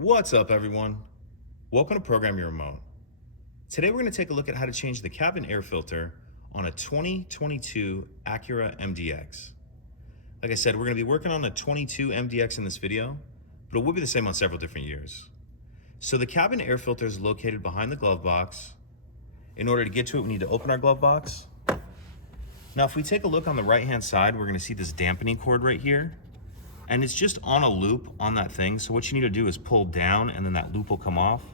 What's up, everyone? Welcome to Program Your Remote. Today we're going to take a look at how to change the cabin air filter on a 2022 Acura MDX. Like I said, we're going to be working on a 22 MDX in this video, but it will be the same on several different years. So the cabin air filter is located behind the glove box. In order to get to it, we need to open our glove box. Now, if we take a look on the right-hand side, we're going to see this dampening cord right here. And it's just on a loop on that thing. So what you need to do is pull down and then that loop will come off.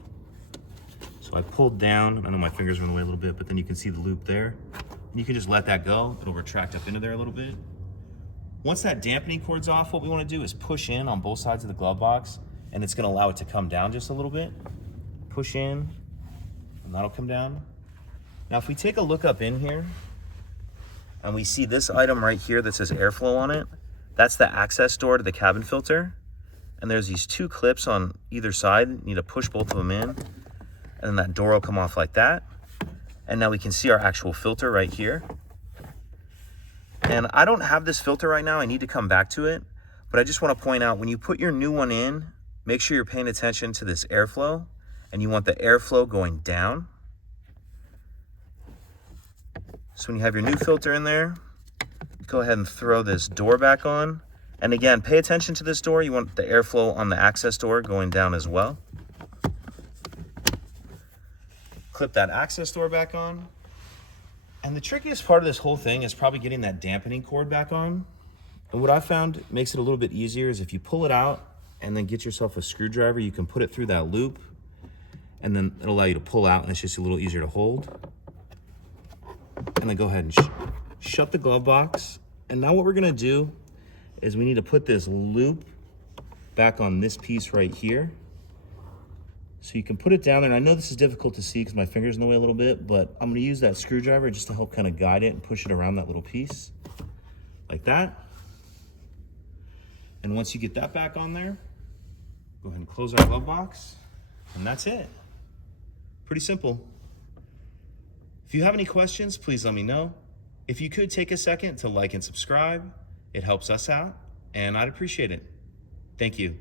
So I pulled down, I know my fingers are in the way a little bit, but then you can see the loop there. And you can just let that go. It'll retract up into there a little bit. Once that dampening cord's off, what we want to do is push in on both sides of the glove box, and it's going to allow it to come down just a little bit. Push in, and that'll come down. Now if we take a look up in here, and we see this item right here that says airflow on it, that's the access door to the cabin filter. And there's these two clips on either side. You need to push both of them in, and then that door will come off like that. And now we can see our actual filter right here. And I don't have this filter right now. I need to come back to it. But I just want to point out, when you put your new one in, make sure you're paying attention to this airflow. And you want the airflow going down. So when you have your new filter in there, go ahead and throw this door back on. And again, pay attention to this door. You want the airflow on the access door going down as well. Clip that access door back on. And the trickiest part of this whole thing is probably getting that dampening cord back on. And what I found makes it a little bit easier is if you pull it out and then get yourself a screwdriver, you can put it through that loop, and then it'll allow you to pull out, and it's just a little easier to hold. And then go ahead and shut the glove box. And now what we're gonna do is we need to put this loop back on this piece right here. So you can put it down there. And I know this is difficult to see because my finger's in the way a little bit, but I'm gonna use that screwdriver just to help kind of guide it and push it around that little piece, like that. And once you get that back on there, go ahead and close our glove box, and that's it. Pretty simple. If you have any questions, please let me know. If you could take a second to like and subscribe, it helps us out, and I'd appreciate it. Thank you.